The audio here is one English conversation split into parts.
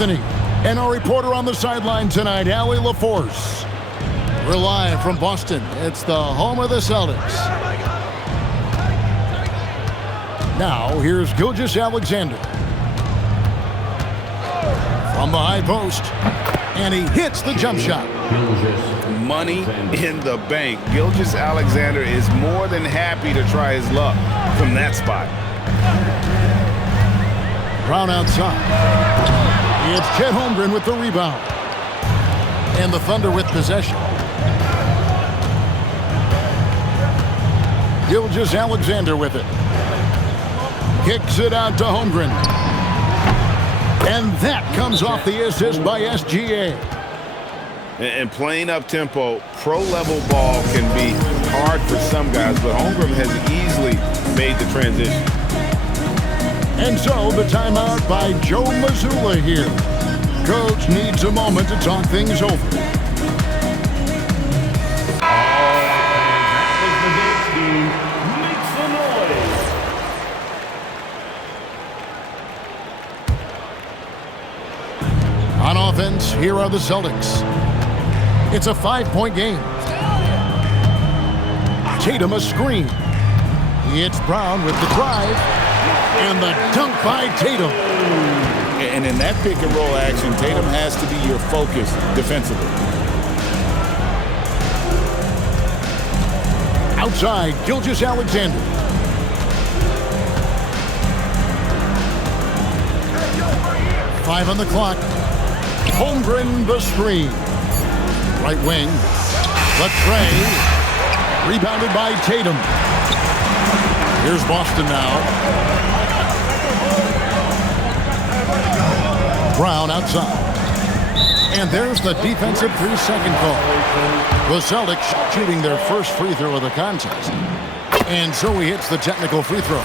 Anthony. And our reporter on the sideline tonight, Allie LaForce. We're live from Boston. It's the home of the Celtics. Now, here's Gilgeous-Alexander. From the high post. And he hits the jump shot. Money in the bank. Gilgeous-Alexander is more than happy to try his luck from that spot. Brown outside. It's Chet Holmgren with the rebound. And the Thunder with possession. Gilgeous-Alexander with it. Kicks it out to Holmgren. And that comes off the assist by SGA. And playing up-tempo, pro-level ball can be hard for some guys, but Holmgren has easily made the transition. And so the timeout by Joe Mazzulla here. Coach needs a moment to talk things over. On offense, here are the Celtics. It's a 5-point game. Tatum a screen. It's Brown with the drive. And the dunk by Tatum. And in that pick-and-roll action, Tatum has to be your focus defensively. Outside, Gilgeous-Alexander. Five on the clock. Holmgren the screen. Right wing. Latrey. Rebounded by Tatum. Here's Boston now. Brown outside. And there's the defensive 3-second call. The Celtics shooting their first free throw of the contest. And so he hits the technical free throw.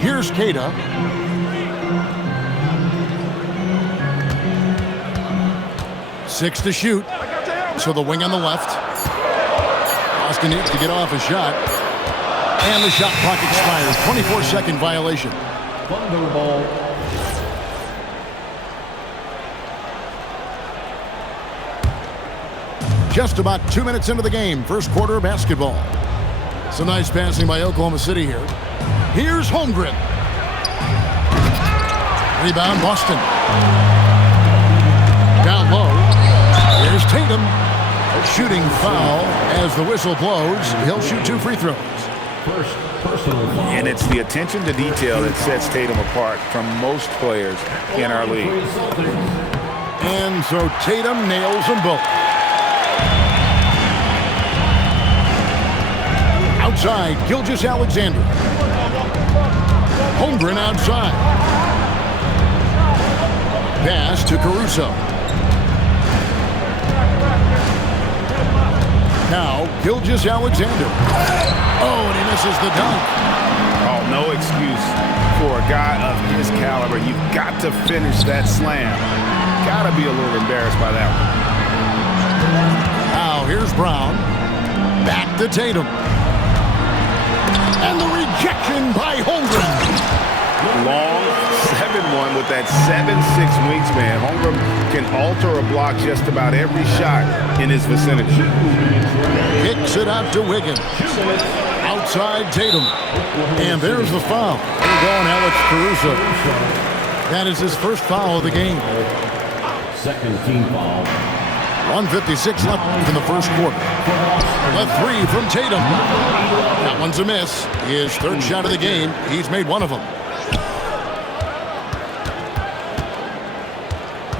Here's Keita. Six to shoot. So the wing on the left. Boston needs to get off a shot. And the shot clock expires. 24-second violation. Thunder ball. Just about 2 minutes into the game. First quarter of basketball. Some nice passing by Oklahoma City here. Here's Holmgren. Rebound, Boston. Down low. Here's Tatum. Shooting foul as the whistle blows. He'll shoot 2 free throws. First personal foul. And it's the attention to detail that sets Tatum apart from most players in our league. And so Tatum nails them both. Outside, Gilgeous-Alexander. Holmgren outside. Pass to Caruso. Now, Gilgeous-Alexander. Oh, and he misses the dunk. Oh, no excuse for a guy of his caliber. You've got to finish that slam. Got to be a little embarrassed by that one. Now, here's Brown. Back to Tatum. And the rejection by Holmgren. Long 7-1 with that 7'6" wingspan. Holmgren can alter a block just about every shot in his vicinity. Kicks it out to Wiggins. Outside Tatum. And there's the foul. We're going Alex Caruso. That is his first foul of the game. Second team foul. 1:56 left in the first quarter. A three from Tatum. That one's a miss. His third shot of the game. He's made one of them.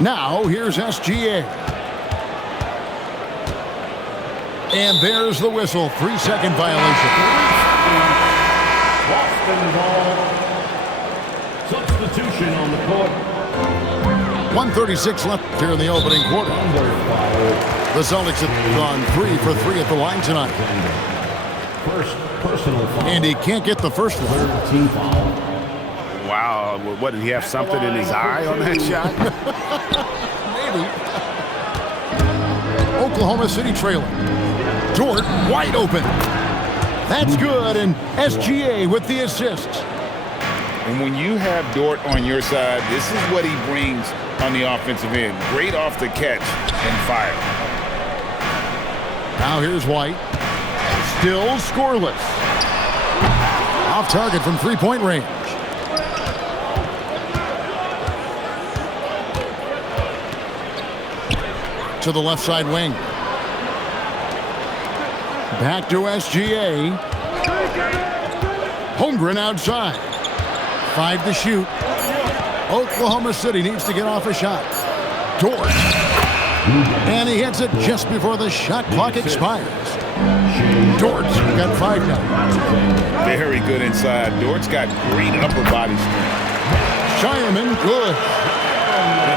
Now, here's SGA. And there's the whistle. 3-second violation. Boston ball. Substitution on the court. 1:36 left here in the opening quarter. The Celtics have gone 3 for 3 at the line tonight. First personal foul. And he can't get the first one. Third team foul. Wow, what, did he have something in his eye on that shot? Maybe. Oklahoma City trailing. Dort wide open. That's good, and SGA with the assist. And when you have Dort on your side, this is what he brings on the offensive end. Great off the catch and fire. Now here's White. Still scoreless. Off target from three-point range. To the left side wing. Back to SGA. Holmgren outside. 5 to shoot. Oklahoma City needs to get off a shot. Dort. And he hits it just before the shot clock expires. Dort's got 5 now. Very good inside. Dort's got great upper body strength. Shireman, good.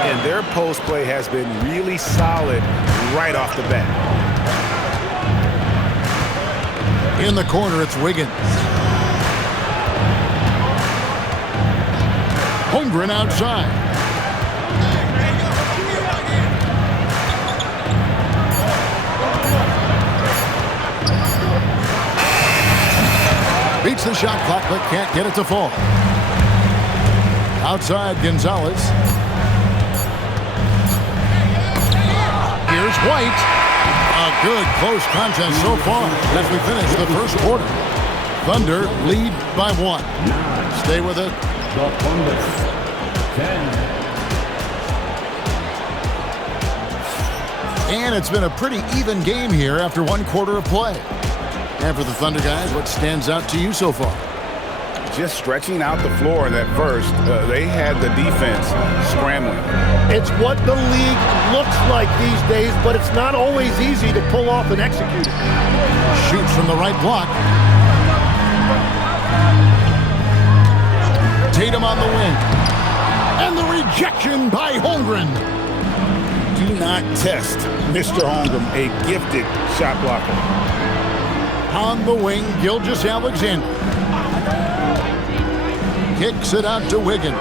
And their post play has been really solid right off the bat. In the corner, it's Wiggins. Holmgren outside. Beats the shot clock, but can't get it to fall. Outside, Gonzalez. Here's White. A good close contest so far as we finish the first quarter. Thunder lead by 1. Stay with it. The Thunder, 10. And it's been a pretty even game here after 1 quarter of play. And for the Thunder guys, what stands out to you so far? Just stretching out the floor in that first, they had the defense scrambling. It's what the league looks like these days, but it's not always easy to pull off and execute it. Shoots from the right block. Tatum on the wing. And the rejection by Holmgren. Do not test Mr. Holmgren, a gifted shot blocker. On the wing, Gilgeous-Alexander. Kicks it out to Wiggins.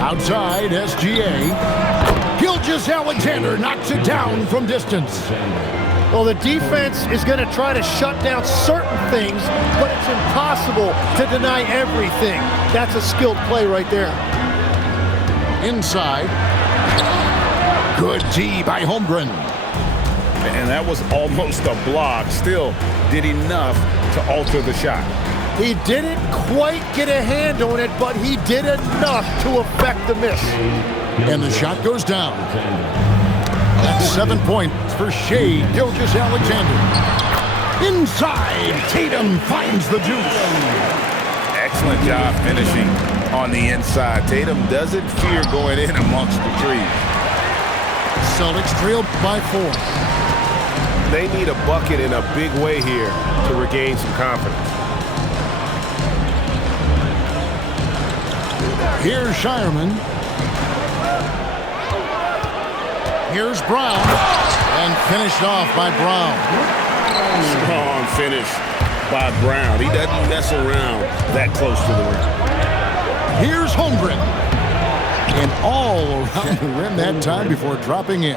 Outside, SGA. Gilgeous-Alexander knocks it down from distance. Well, the defense is going to try to shut down certain things, but it's impossible to deny everything. That's a skilled play right there. Inside. Good D by Holmgren. And that was almost a block. Still did enough to alter the shot. He didn't quite get a hand on it, but he did enough to affect the miss. And the shot goes down. That's 7 points for Shai Gilgeous-Alexander. Inside, Tatum finds the deuce. Excellent job finishing on the inside. Tatum doesn't fear going in amongst the trees. Celtics trail by 4. They need a bucket in a big way here to regain some confidence. Here's Shireman. Here's Brown. And finished off by Brown. Strong finish by Brown. He doesn't mess around that close to the rim. Here's Holmgren. And all around the rim that time before dropping in.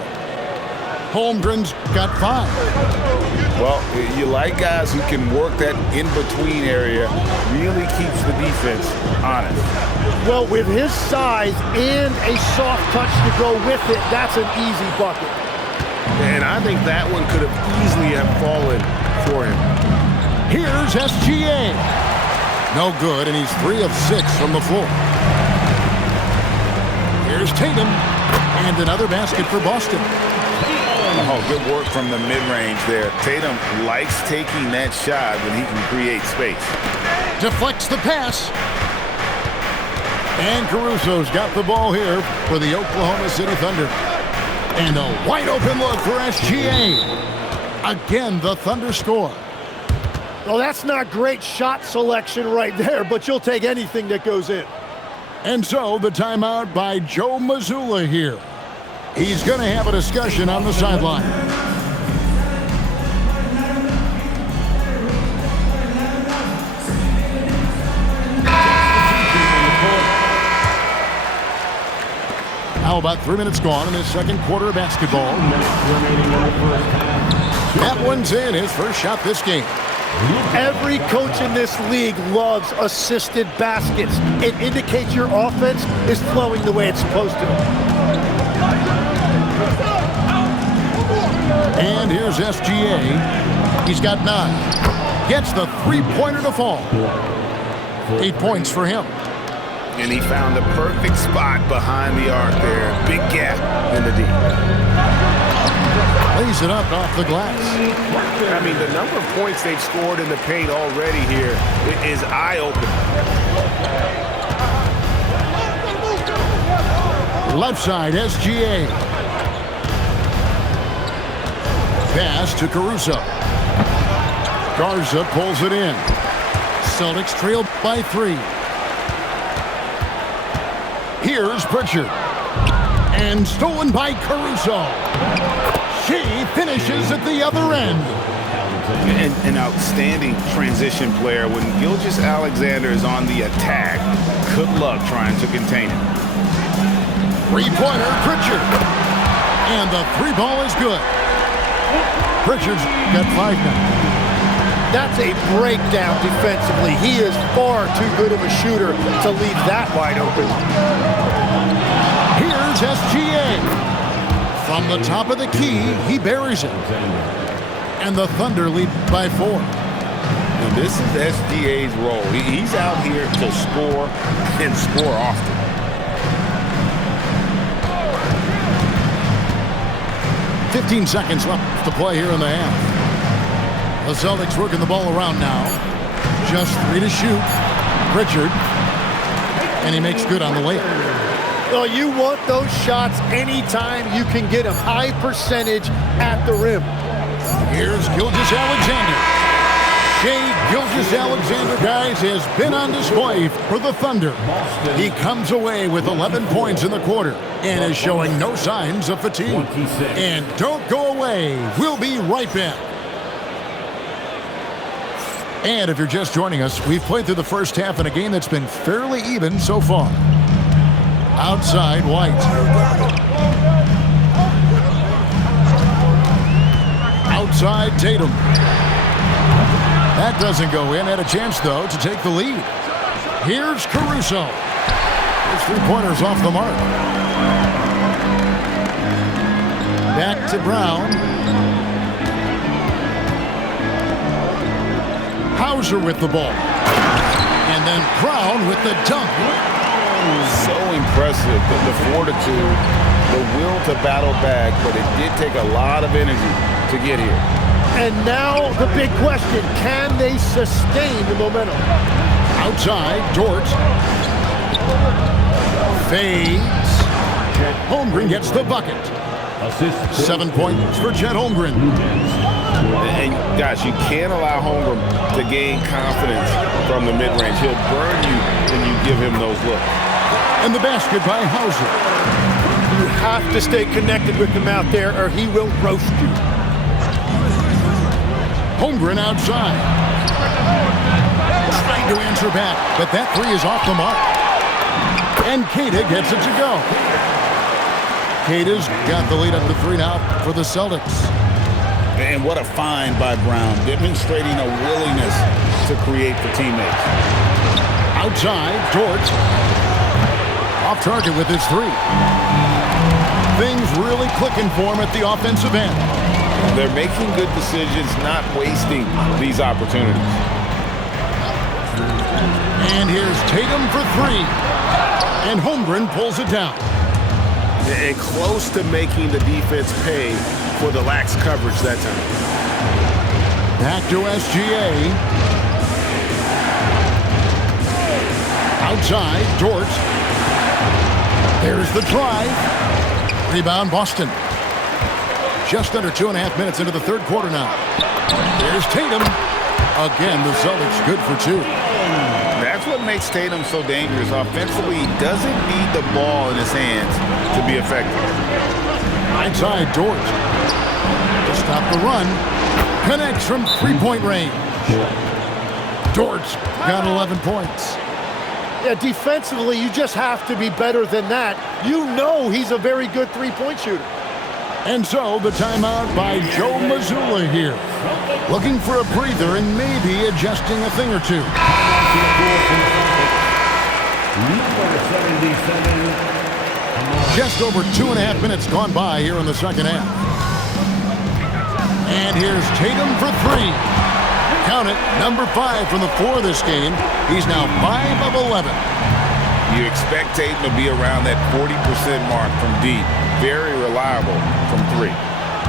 Holmgren's got 5. Well, you like guys who can work that in-between area, really keeps the defense honest. Well, with his size and a soft touch to go with it, that's an easy bucket. And I think that one could have easily have fallen for him. Here's SGA. No good, and he's 3 of 6 from the floor. Here's Tatum. And another basket for Boston. Oh, good work from the mid-range there. Tatum likes taking that shot when he can create space. Deflects the pass. And Caruso's got the ball here for the Oklahoma City Thunder. And a wide open look for SGA. Again, the Thunder score. Well, that's not great shot selection right there, but you'll take anything that goes in. And so the timeout by Joe Mazzulla here. He's going to have a discussion on the sideline. Now about 3 minutes gone in his second quarter of basketball. That one's in, his first shot this game. Every coach in this league loves assisted baskets. It indicates your offense is flowing the way it's supposed to. And here's SGA. He's got 9. Gets the three-pointer to fall. 8 points for him. And he found the perfect spot behind the arc there. Big gap in the D. Lays it up off the glass. I mean, the number of points they've scored in the paint already here is eye-opening. Left side, SGA. Pass to Caruso. Garza pulls it in. Celtics trail by 3. Here's Pritchard. And stolen by Caruso. She finishes at the other end. An outstanding transition player. When Gilgeous-Alexander is on the attack, good luck trying to contain him. Three-pointer, Pritchard. And the 3-ball is good. Pritchard's got 5 now. That's a breakdown defensively. He is far too good of a shooter to leave that wide open. Here's SGA. From the top of the key, he buries it. And the Thunder lead by 4. And this is SGA's role. He's out here to score and score often. "15 seconds left to play here in the half. The Celtics working the ball around now. Just 3 to shoot. Pritchard. And he makes good on the layup. Well, you want those shots anytime you can get them. High percentage at the rim. Here's Gilgeous-Alexander. Shai Gilgeous-Alexander, guys, has been on display for the Thunder. He comes away with 11 points in the quarter and is showing no signs of fatigue. And don't go away. We'll be right back. And if you're just joining us, we've played through the first half in a game that's been fairly even so far. Outside, White. Outside, Tatum. That doesn't go in. Had a chance, though, to take the lead. Here's Caruso. His 3-pointer's off the mark. Back to Brown. Hauser with the ball. And then Brown with the dunk. So impressive, the fortitude, the will to battle back, but it did take a lot of energy to get here. And now the big question, can they sustain the momentum? Outside, Dort. Fades. Holmgren gets the bucket. 7 points for Chet Holmgren. And guys, you can't allow Holmgren to gain confidence from the mid-range. He'll burn you when you give him those looks. And the basket by Hauser. You have to stay connected with him out there or he will roast you. Holmgren outside. Trying to answer back, but that 3 is off the mark. And Queta gets it to go. Queta's got the lead up to 3 now for the Celtics. And what a find by Brown, demonstrating a willingness to create for teammates. Outside, Dort. Off target with his 3. Things really clicking for him at the offensive end. They're making good decisions, not wasting these opportunities. And here's Tatum for 3. And Holmgren pulls it down. And close to making the defense pay for the lax coverage that time. Back to SGA. Outside, Dort. There's the drive. Rebound, Boston. Just under 2.5 minutes into the third quarter now. There's Tatum. Again, the Celtics good for 2. That's what makes Tatum so dangerous. Offensively, he doesn't need the ball in his hands to be effective. Outside, Dort. To stop the run. Connects from 3-point range. Dort's got 11 points. Yeah, defensively, you just have to be better than that. You know he's a very good 3-point shooter. And so the timeout by Joe Mazzulla here. Looking for a breather and maybe adjusting a thing or two. Number 77. Just over 2.5 minutes gone by here in the second half. And here's Tatum for three. Count it, number 5 from the floor this game. He's now 5 of 11. You expect Tatum to be around that 40% mark from deep. Very reliable from three.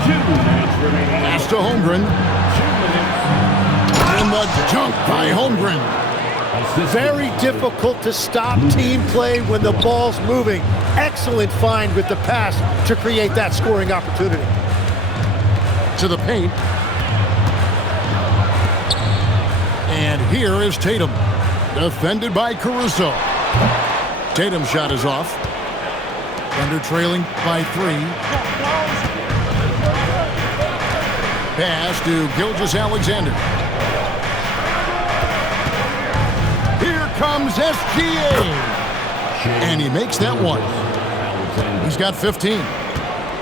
2 minutes remaining. Pass to Holmgren. 2 minutes. And the dunk by Holmgren. Very difficult to stop team play when the ball's moving. Excellent find with the pass to create that scoring opportunity. To the paint. And here is Tatum. Defended by Caruso. Tatum's shot is off. Thunder trailing by 3. Pass to Gilgeous-Alexander. Here comes SGA. And he makes that one. He's got 15.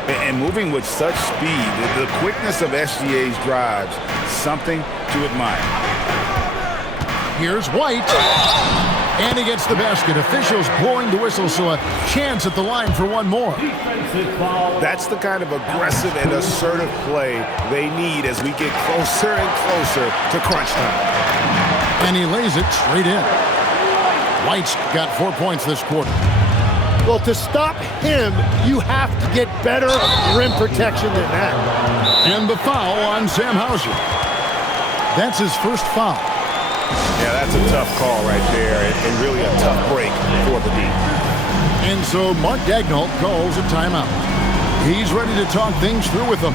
And moving with such speed, the quickness of SGA's drives, something to admire. Here's White. And he gets the basket. Officials blowing the whistle, so a chance at the line for one more. That's the kind of aggressive and assertive play they need as we get closer and closer to crunch time. And he lays it straight in. White's got 4 points this quarter. Well, to stop him, you have to get better rim protection than that. And the foul on Sam Hauser. That's his first foul. Yeah, that's a tough call right there, and really a tough break for the D. And so Mark Daigneault calls a timeout. He's ready to talk things through with them.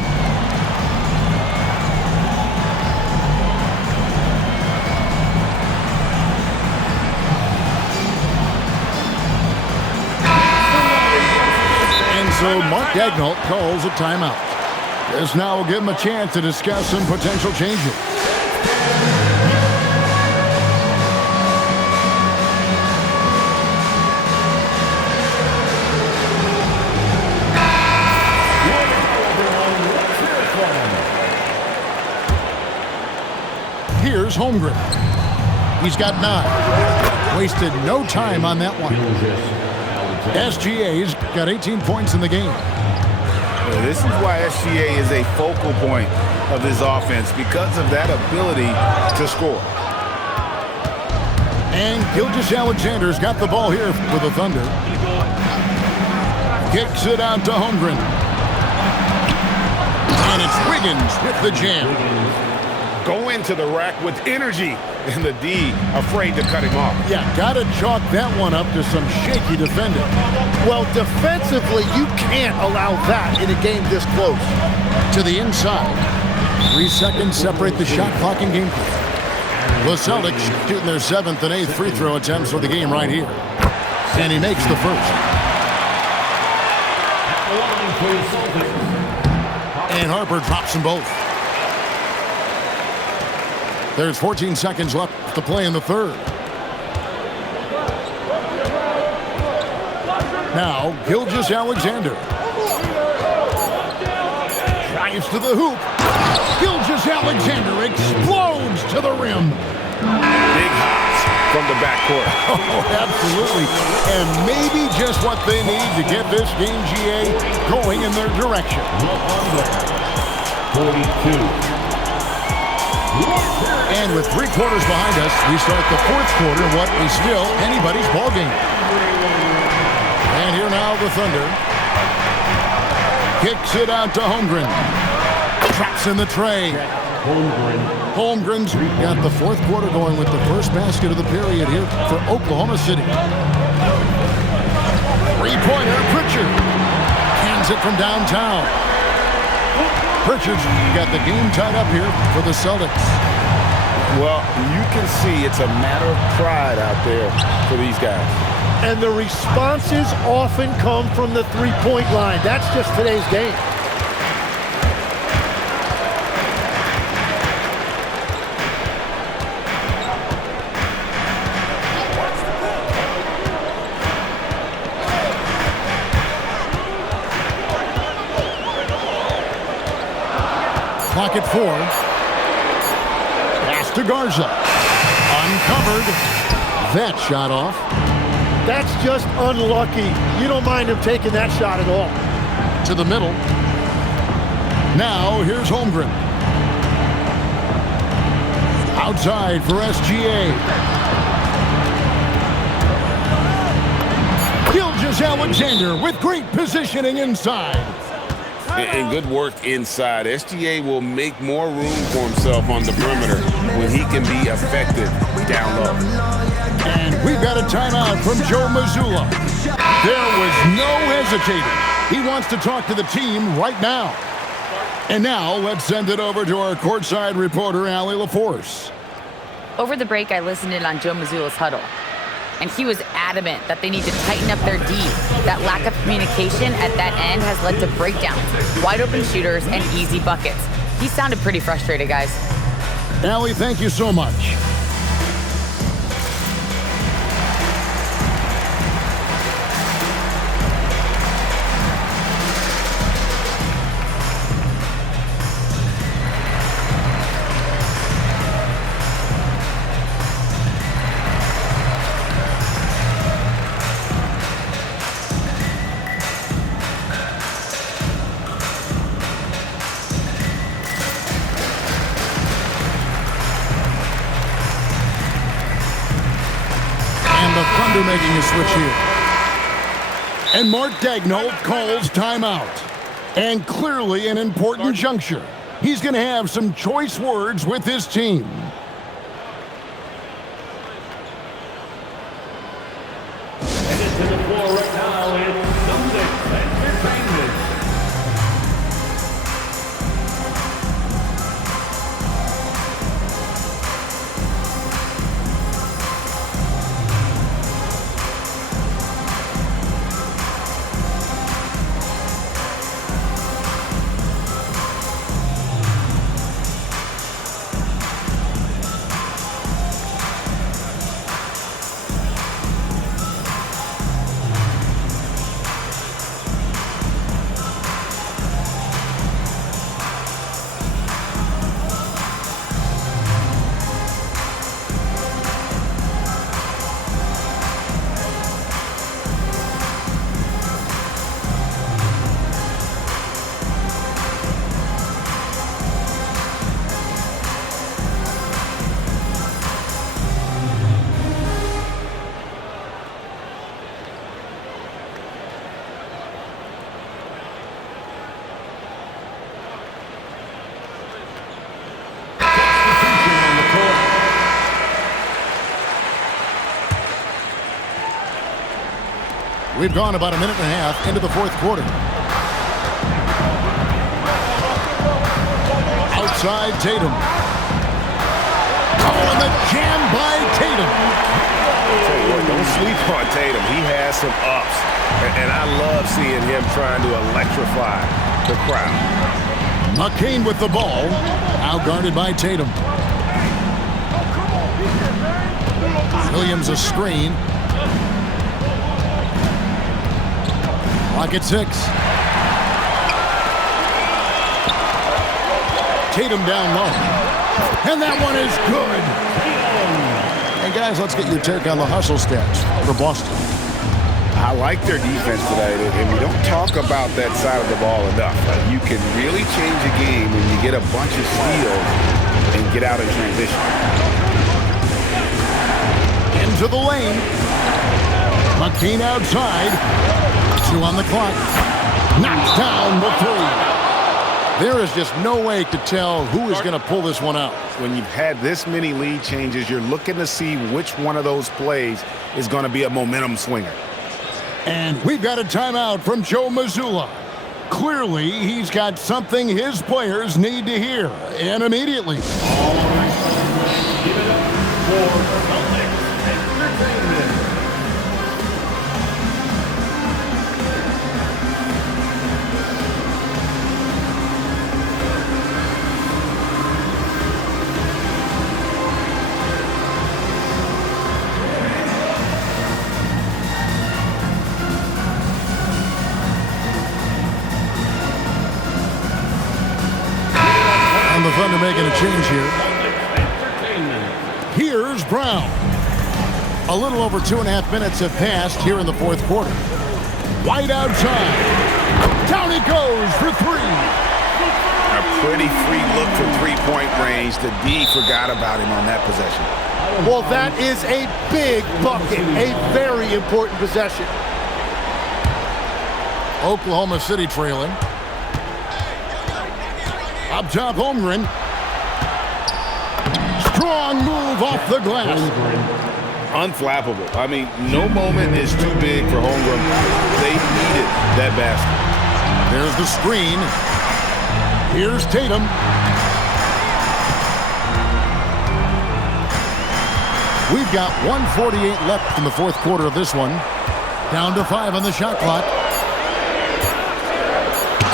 And so Mark Daigneault calls a timeout. This now will give him a chance to discuss some potential changes. Here's Holmgren. He's got 9. Wasted no time on that one. SGA's got 18 points in the game. This is why SGA is a focal point of this offense, because of that ability to score. And Gilgeous-Alexander's got the ball here for the Thunder. Kicks it out to Holmgren. And it's Wiggins with the jam. Go into the rack with energy, and the D afraid to cut him off. Yeah, gotta chalk that one up to some shaky defending. Well, defensively, you can't allow that in a game this close. To the inside. 3 seconds separate the shot clock and game play. The Celtics shooting their 7th and 8th free throw attempts for the game right here. And he makes the first. And Harper drops them both. There's 14 seconds left to play in the third. Now, Gilgeous-Alexander. Drives to the hoop. Gilgeous-Alexander explodes to the rim. Big hops from the backcourt. Oh, absolutely. And maybe just what they need to get this game, GA, going in their direction. 42. And with 3 quarters behind us, we start the 4th quarter in what is still anybody's ball game. And here now the Thunder. Kicks it out to Holmgren. Traps in the tray. Holmgren's got the 4th quarter going with the first basket of the period here for Oklahoma City. 3-pointer, Pritchard. Cans it from downtown. Pritchard's got the game tied up here for the Celtics. Well, you can see it's a matter of pride out there for these guys. And the responses often come from the three-point line. That's just today's game. Clock at 4. Pass to Garza. Uncovered. That shot off. That's just unlucky. You don't mind him taking that shot at all. To the middle. Now here's Holmgren. Outside for SGA. Gilgeous-Alexander with great positioning inside. And good work inside. SGA will make more room for himself on the perimeter when he can be effective down low. And we've got a timeout from Joe Mazzulla. There was no hesitating. He wants to talk to the team right now. And now let's send it over to our courtside reporter, Allie LaForce. Over the break, I listened in on Joe Mazzulla's huddle, and he was adamant that they need to tighten up their D. That lack of communication at that end has led to breakdowns, wide open shooters, and easy buckets. He sounded pretty frustrated, guys. Allie, thank you so much. Making a switch here. And Mark Daigneault calls timeout. And clearly an important juncture. He's going to have some choice words with his team. Headed to the floor right now is Celtics Entertainment. We've gone about a minute and a half into the fourth quarter. Outside Tatum. Oh, and the jam by Tatum. Tell you what, don't sleep on Tatum. He has some ups. And I love seeing him trying to electrify the crowd. McCain with the ball. Outguarded by Tatum. Williams a screen. Clock at 6. Tatum down low. And that one is good. Hey, guys, let's get your take on the hustle stats for Boston. I like their defense today, and we don't talk about that side of the ball enough. You can really change a game when you get a bunch of steals and get out in transition. Into the lane. McCain outside. 2 on the clock. Knocks down the 3. There is just no way to tell who is going to pull this one out. When you've had this many lead changes, you're looking to see which one of those plays is going to be a momentum swinger. And we've got a timeout from Joe Mazzulla. Clearly, he's got something his players need to hear, and immediately. All right, give it up for Celtics Entertainment. Thunder making a change here. Here's Brown. A little over 2.5 minutes have passed here in the fourth quarter. Wide outside. Down it goes for three. A pretty free look from three-point range. The D forgot about him on that possession. Well, that is a big bucket, a very important possession. Oklahoma City trailing. Up top, Holmgren. Strong move off the glass. Unflappable. I mean, no moment is too big for Holmgren. They needed that basket. There's the screen. Here's Tatum. We've got 1:48 left in the fourth quarter of this one. Down to 5 on the shot clock.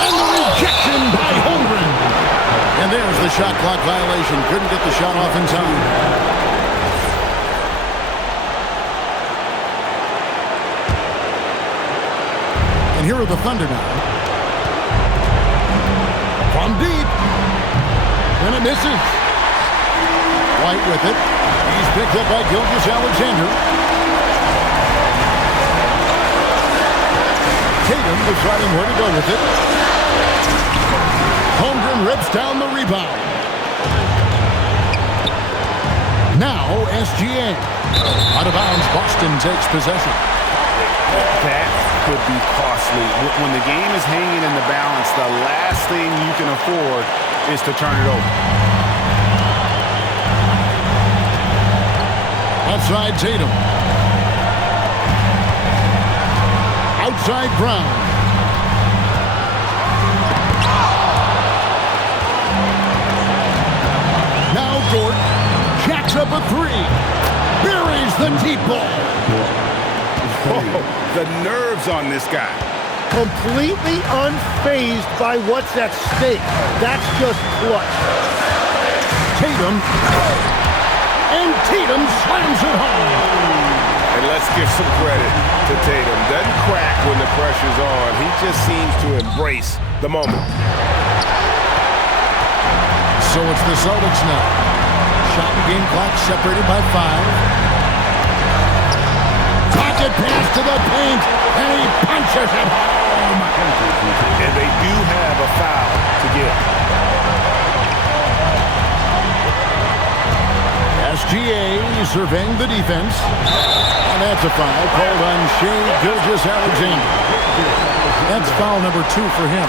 And the rejection by Holmgren. And there's the shot clock violation. Couldn't get the shot off in time. And here are the Thunder now. From deep. And it misses. White with it. He's picked up by Gilgeous-Alexander. Tatum deciding where to go with it. Holmgren rips down the rebound. Now SGA. Out of bounds, Boston takes possession. That could be costly. When the game is hanging in the balance, the last thing you can afford is to turn it over. Outside Tatum. Outside Brown. Now Dort jacks up a three. Buries the deep ball. Oh, the nerves on this guy. Completely unfazed by what's at stake. That's just clutch. Tatum. And Tatum slams it home. And let's give some credit to Tatum. Doesn't crack when the pressure's on. He just seems to embrace the moment. So it's the Celtics now. Shot and game clock separated by 5. Pocket pass to the paint, and he punches it home. And they do have a foul to give. SGA surveying the defense. And that's a foul called on Shai Gilgeous-Alexander. That's foul number 2 for him.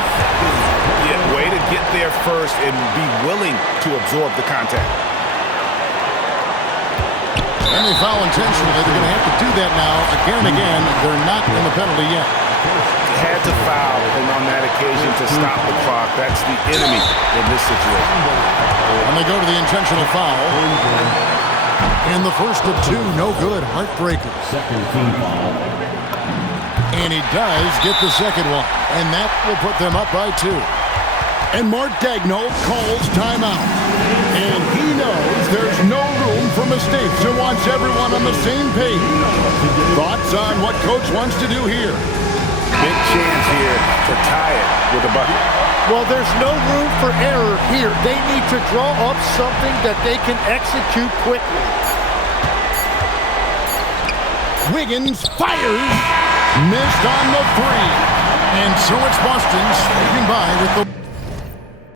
Yeah, way to get there first and be willing to absorb the contact. And they foul intentionally. They're going to have to do that now again and again. They're not in the penalty yet. Had to foul, and on that occasion to stop the clock. That's the enemy in this situation. And they go to the intentional foul. And the first of 2, no good. Heartbreaker. Second team foul. And he does get the second one. And that will put them up by 2. And Mark Daigneault calls timeout. And he knows there's no room for mistakes and wants everyone on the same page. Thoughts on what Coach wants to do here? Big chance here to tie it with a bucket. Well, there's no room for error here. They need to draw up something that they can execute quickly. Wiggins fires. Missed on the 3. And so it's Boston sweeping by with the